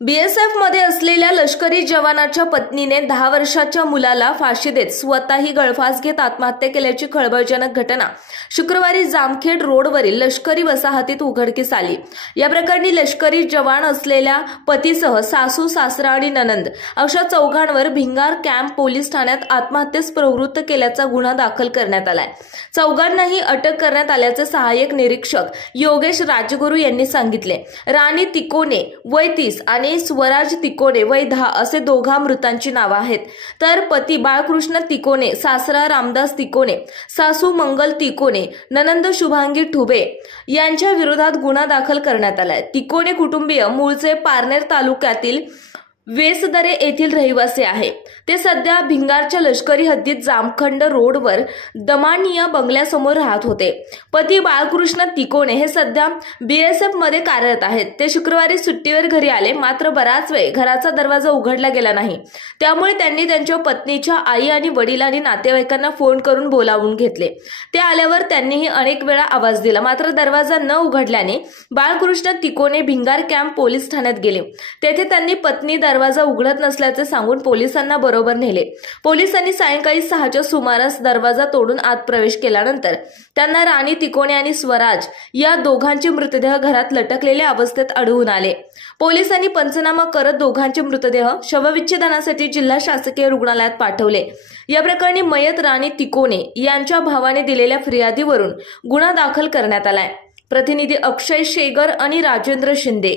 BSF मध्ये असलेल्या लष्करी जवानाच्या पत्नीने 10 वर्षाच्या मुलाला फाशी देत स्वतःही गळफास घेत आत्महत्या केल्याची खळबळजनक घटना शुक्रवारी जामखेड रोडवरील लष्करी वसाहतीत उघडकीस आली। या प्रकरणी लष्करी जवान असलेल्या पतीसह सासू, सासरा आणि ननंद अशा चौघांवर भिंगार कॅम्प पोलीस ठाण्यात आत्महत्येस प्रवृत्त केल्याचा गुन्हा दाखल करण्यात आलाय। चौघांनाही अटक करण्यात आल्याचे सहाय्यक निरीक्षक योगेश राजगुरू यांनी सांगितले। राणी तिकोने वय 30 आणि स्वराज तिकोने वय 10 असे दोघा मृतांची नावे आहेत। तर पती बाळकृष्ण तिकोने, सासरा रामदास तिकोने, सासू मंगल तिकोने, ननंद शुभांगी ठुबे यांच्या विरोधात गुन्हा दाखल करण्यात आलाय। तिकोने कुटुंबीय मूळचे पारनेर तालुक्यातील वेसदरे येथील रहिवासी आहे। ते सध्या भिंगारच्या लष्करी हद्दीत जामखंड रोडवर दमानिया बंगल्यासमोर राहत होते। पती बाळकृष्ण तिकोने हे सध्या बीएसएफ मध्ये कार्यरत आहेत। ते शुक्रवारी सुट्टीवर घरी आले, मात्र बराच वेळ घराचा दरवाजा उघडला गेला नाही। त्यामुळे त्यांनी त्यांच्या पत्नीच्या आई आणि वडील आणि नातेवाईकांना फोन करून बोलावून घेतले। ते आल्यावर त्यांनीही अनेक वेळा आवाज दिला, मात्र दरवाजा न उघडल्याने बाळकृष्ण तिकोने भिंगार कॅम्प पोलीस ठाण्यात गेले। तेथे त्यांनी पत्नी दरवाजा उघडत नसल्याचे सांगून पोलिसांना बरोबर नेले। पोलिसांनी सायंकाळी 6च्या सुमारास दरवाजा तोडून आत प्रवेश केल्यानंतर त्यांना राणी तिकोने आणि स्वराज या दोघांचे मृतदेह घरात लटकलेल्या अवस्थेत आढळून आले। पोलिसांनी पंचनामा करत दोघांचे मृतदेह शवविच्छेदनासाठी जिल्हा शासकीय रुग्णालयात पाठवले। या प्रकरणी मयत राणी तिकोने यांच्या भावाने दिलेल्या फिर्यादीवरून गुन्हा दाखल करण्यात आलाय। प्रतिनिधी अक्षय शेगर आणि राजेंद्र शिंदे।